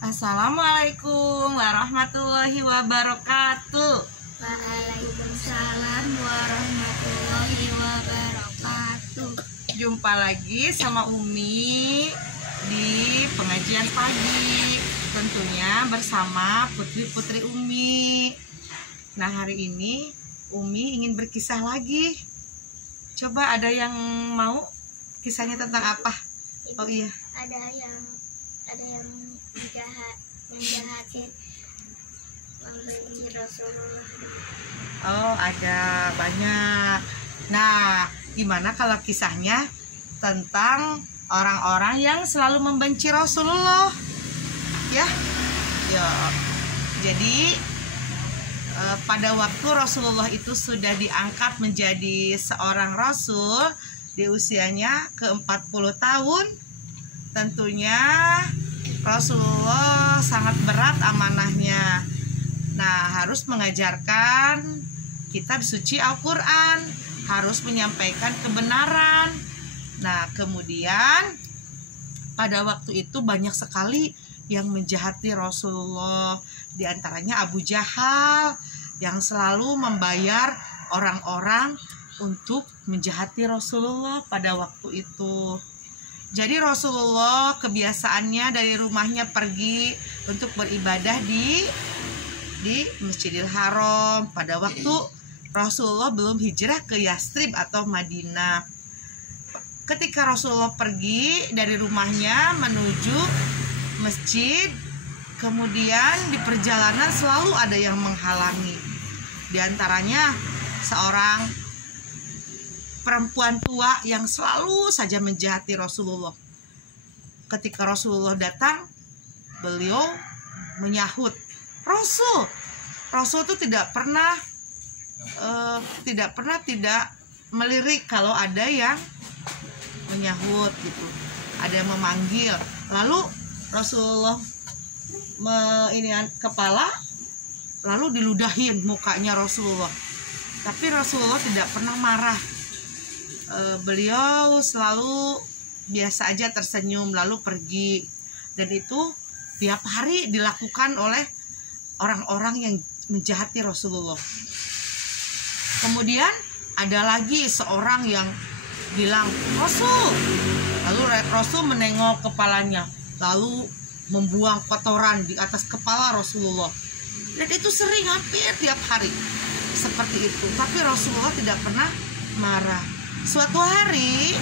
Assalamualaikum warahmatullahi wabarakatuh. Waalaikumsalam warahmatullahi wabarakatuh. Jumpa lagi sama Umi di pengajian pagi, tentunya bersama putri-putri Umi. Nah, hari ini Umi ingin berkisah lagi. Coba ada yang mau kisahnya tentang apa? Oh iya, Ada yang menjahatin membenci Rasulullah. oh ada banyak. Nah, gimana kalau kisahnya tentang orang-orang yang selalu membenci Rasulullah? Ya, yuk. Jadi pada waktu Rasulullah itu sudah diangkat menjadi seorang Rasul di usianya ke-40 tahun. Tentunya Rasulullah sangat berat amanahnya. Nah, harus mengajarkan kitab suci Al-Quran, harus menyampaikan kebenaran. Nah, kemudian pada waktu itu banyak sekali yang menjahati Rasulullah. Di antaranya Abu Jahal yang selalu membayar orang-orang untuk menjahati Rasulullah pada waktu itu. Jadi Rasulullah kebiasaannya dari rumahnya pergi untuk beribadah di Masjidil Haram pada waktu Rasulullah belum hijrah ke Yastrib atau Madinah. Ketika Rasulullah pergi dari rumahnya menuju masjid, kemudian di perjalanan selalu ada yang menghalangi. Di antaranya seorang perempuan tua yang selalu saja menjahati Rasulullah. Ketika Rasulullah datang, beliau menyahut, Rasul itu tidak pernah tidak melirik kalau ada yang menyahut gitu, ada yang memanggil. Lalu Rasulullah kepala, lalu diludahin mukanya Rasulullah. Tapi Rasulullah tidak pernah marah. Beliau selalu biasa aja tersenyum lalu pergi. Dan itu tiap hari dilakukan oleh orang-orang yang menjahati Rasulullah. Kemudian ada lagi seorang yang bilang, Rasul. Lalu Rasul menengok kepalanya, lalu membuang kotoran di atas kepala Rasulullah. Dan itu sering, hampir tiap hari seperti itu. Tapi Rasulullah tidak pernah marah. Suatu hari,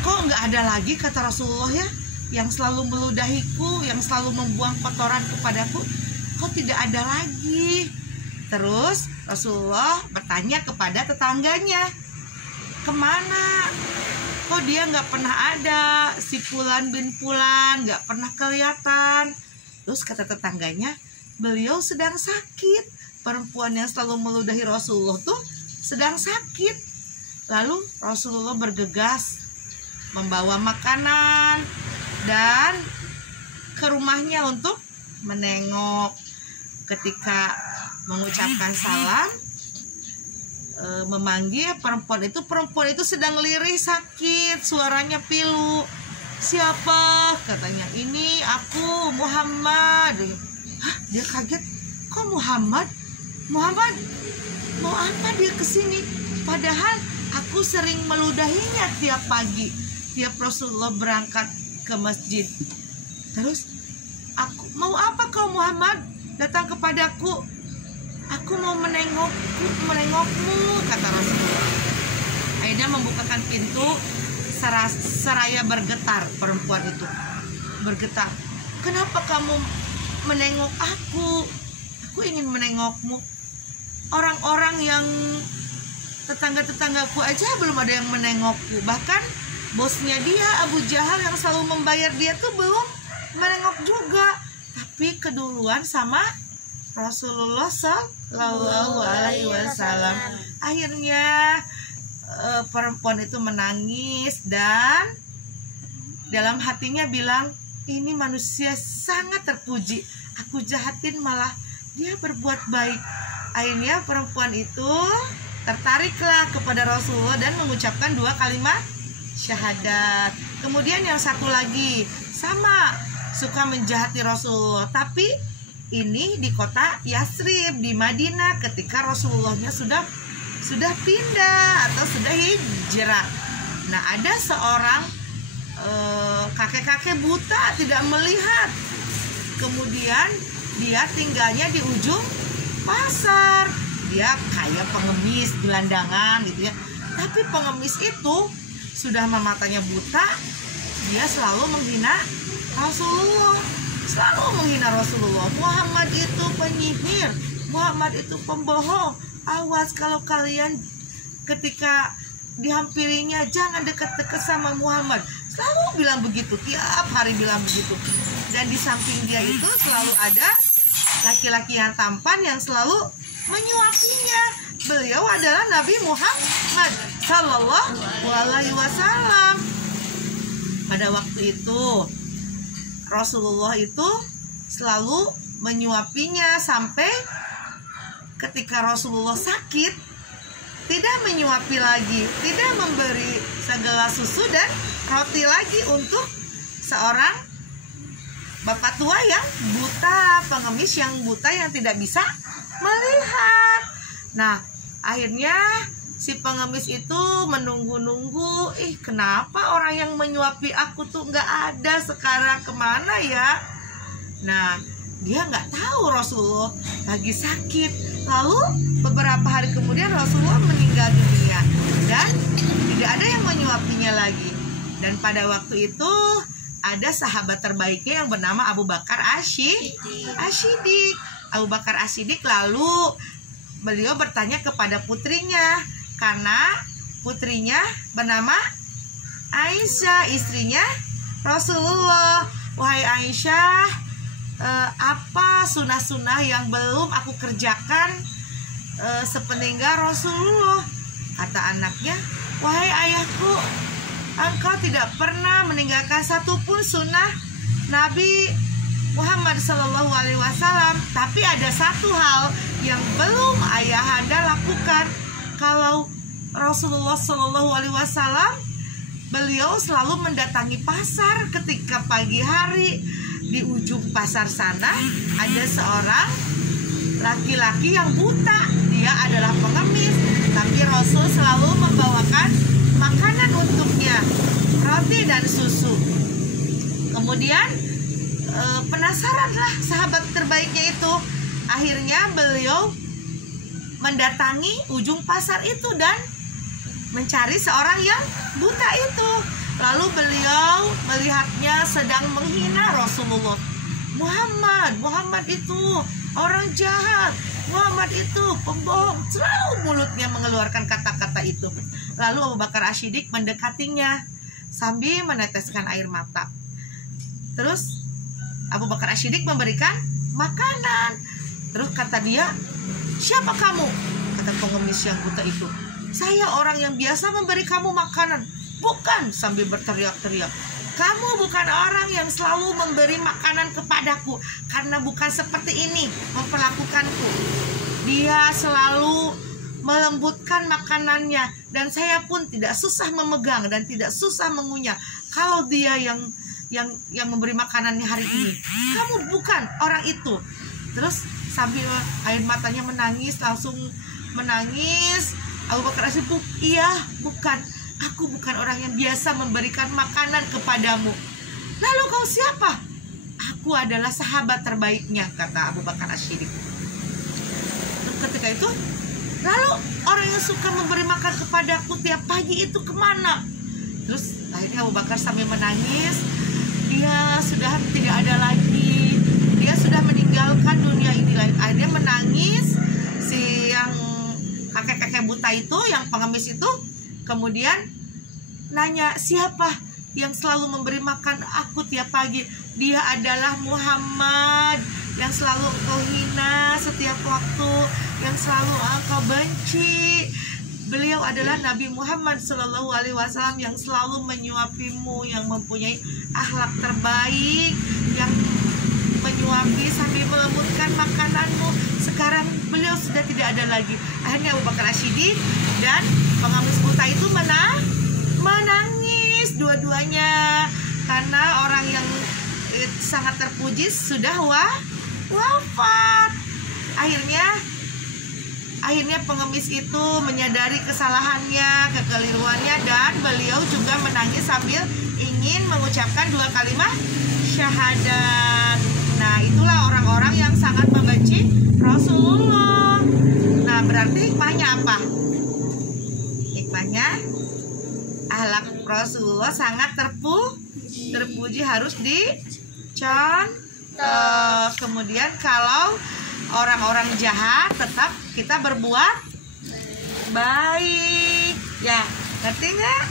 kok nggak ada lagi, kata Rasulullah, ya, yang selalu meludahiku, yang selalu membuang kotoran kepadaku, kok tidak ada lagi. Terus Rasulullah bertanya kepada tetangganya, kemana? Kok dia nggak pernah ada, si Fulan bin Fulan nggak pernah kelihatan. Terus kata tetangganya, beliau sedang sakit. Perempuan yang selalu meludahi Rasulullah tuh sedang sakit. Lalu Rasulullah bergegas membawa makanan dan ke rumahnya untuk menengok. Ketika mengucapkan salam, memanggil perempuan itu sedang lirih sakit, suaranya pilu. Siapa? Katanya, ini aku, Muhammad. Hah, dia kaget. Kok Muhammad? Muhammad mau apa dia kesini? Padahal aku sering meludahinya tiap pagi, tiap Rasulullah berangkat ke masjid. Terus, aku mau apa kau Muhammad datang kepadaku? Aku mau menengokmu, kata Rasulullah. Akhirnya membukakan pintu, seraya bergetar perempuan itu. Bergetar. Kenapa kamu menengok aku? Aku ingin menengokmu. Orang-orang yang tetangga-tetanggaku aja belum ada yang menengokku. Bahkan bosnya dia, Abu Jahal, yang selalu membayar dia tuh belum menengok juga. Tapi keduluan sama Rasulullah Sallallahu Alaihi Wasallam. Akhirnya perempuan itu menangis dan dalam hatinya bilang, ini manusia sangat terpuji. Aku jahatin malah dia berbuat baik. Akhirnya perempuan itu tertariklah kepada Rasulullah dan mengucapkan 2 kalimat syahadat. Kemudian yang satu lagi sama suka menjahati Rasulullah. Tapi ini di kota Yasrib di Madinah ketika Rasulullahnya sudah pindah atau sudah hijrah. Nah, ada seorang kakek-kakek buta, tidak melihat. Kemudian dia tinggalnya di ujung pasar. Dia kayak pengemis gelandangan gitu ya. Tapi pengemis itu sudah matanya buta, dia selalu menghina Rasulullah. Selalu menghina Rasulullah. Muhammad itu penyihir, Muhammad itu pembohong. Awas kalau kalian ketika dihampirinya jangan dekat-dekat sama Muhammad. Selalu bilang begitu, tiap hari bilang begitu. Dan di samping dia itu selalu ada laki-laki yang tampan yang selalu menyuapinya. Beliau adalah Nabi Muhammad Sallallahu Alaihi Wasallam. Pada waktu itu Rasulullah itu selalu menyuapinya sampai ketika Rasulullah sakit, tidak menyuapi lagi, tidak memberi segelas susu dan roti lagi untuk seorang bapak tua yang buta, pengemis yang buta yang tidak bisa melihat. Nah, akhirnya si pengemis itu menunggu-nunggu, kenapa orang yang menyuapi aku tuh nggak ada sekarang, kemana ya? Nah, dia nggak tahu Rasulullah lagi sakit. Lalu beberapa hari kemudian Rasulullah meninggal dunia dan tidak ada yang menyuapinya lagi. Dan pada waktu itu ada sahabat terbaiknya yang bernama Abu Bakar As-Siddiq. Abu Bakar As-Siddiq lalu beliau bertanya kepada putrinya, karena putrinya bernama Aisyah, istrinya Rasulullah. Wahai Aisyah, apa sunnah-sunnah yang belum aku kerjakan sepeninggal Rasulullah? Kata anaknya, wahai ayahku, engkau tidak pernah meninggalkan satupun sunnah Nabi Muhammad Sallallahu Alaihi Wasallam. Tapi ada satu hal yang belum ayahanda lakukan. Kalau Rasulullah Sallallahu Alaihi Wasallam, beliau selalu mendatangi pasar ketika pagi hari. Di ujung pasar sana ada seorang laki-laki yang buta. Dia adalah pengemis, tapi Rasul selalu membawakan makanan untuknya, roti dan susu. Kemudian penasaranlah sahabat terbaiknya itu. Akhirnya beliau mendatangi ujung pasar itu dan mencari seorang yang buta itu. Lalu beliau melihatnya sedang menghina Rasulullah. Muhammad itu orang jahat, Muhammad itu pembohong. Selalu mulutnya mengeluarkan kata-kata itu. Lalu Abu Bakar As-Siddiq mendekatinya sambil meneteskan air mata. Terus Abu Bakar As-Siddiq memberikan makanan. Terus kata dia, siapa kamu? Kata pengemis yang buta itu, saya orang yang biasa memberi kamu makanan. Bukan, sambil berteriak-teriak, kamu bukan orang yang selalu memberi makanan kepadaku, karena bukan seperti ini memperlakukanku. Dia selalu melembutkan makanannya, dan saya pun tidak susah memegang dan tidak susah mengunyah. Kalau dia yang memberi makanannya hari ini, kamu bukan orang itu. Terus sambil air matanya menangis, langsung menangis, Abu Bakar As-Siddiq, iya, bukan. Aku bukan orang yang biasa memberikan makanan kepadamu. Lalu kau siapa? Aku adalah sahabat terbaiknya, kata Abu Bakar As-Siddiq. Ketika itu, lalu orang yang suka memberi makan kepadaku tiap pagi itu kemana? Terus akhirnya Abu Bakar sambil menangis, dia sudah tidak ada lagi. Dia sudah meninggalkan dunia ini. Akhirnya menangis. Si yang kakek-kakek buta itu, yang pengemis itu, kemudian nanya, siapa yang selalu memberi makan aku tiap pagi? Dia adalah Muhammad yang selalu engkau hina setiap waktu, yang selalu engkau benci. Beliau adalah Nabi Muhammad Sallallahu Alaihi Wasallam yang selalu menyuapimu, yang mempunyai akhlak terbaik, yang menyuapi sambil melembutkan makananmu. Sekarang beliau sudah tidak ada lagi. Akhirnya Abu Bakar As-Siddiq dan pengemis buta itu menangis dua-duanya, karena orang yang sangat terpuji sudah wafat. Akhirnya pengemis itu menyadari kesalahannya, kekeliruannya, dan beliau juga menangis sambil ingin mengucapkan 2 kalimat syahadat. Nah, itulah orang-orang yang sangat membenci Rasulullah. Nah, berarti hikmahnya apa? Hikmahnya akhlak Rasulullah sangat terpuji, harus dicontoh. Kemudian kalau orang-orang jahat tetap kita berbuat baik. Ya, ngerti nggak?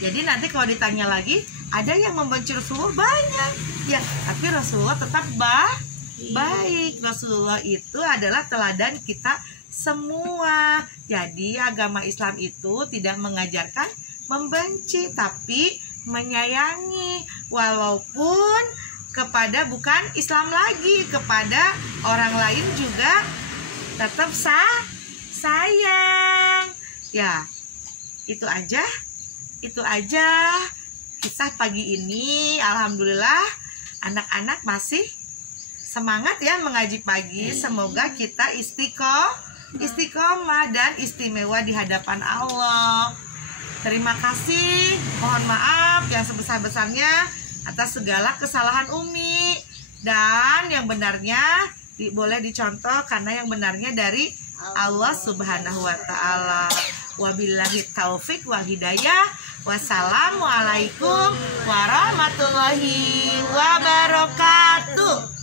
Jadi nanti kalau ditanya lagi, ada yang membenci Rasulullah banyak. Ya, tapi Rasulullah tetap baik. Rasulullah itu adalah teladan kita semua. Jadi agama Islam itu tidak mengajarkan membenci, tapi menyayangi. Walaupun kepada bukan Islam lagi, kepada orang lain juga tetap sayang. Ya, itu aja kisah pagi ini. Alhamdulillah anak-anak masih semangat ya mengaji pagi. Semoga kita istiqomah dan istimewa di hadapan Allah. Terima kasih, mohon maaf yang sebesar-besarnya atas segala kesalahan Umi, dan yang benarnya boleh dicontoh karena yang benarnya dari Allah Subhanahu wa taala. Wabillahi taufik wa hidayah. Wassalamualaikum warahmatullahi wabarakatuh.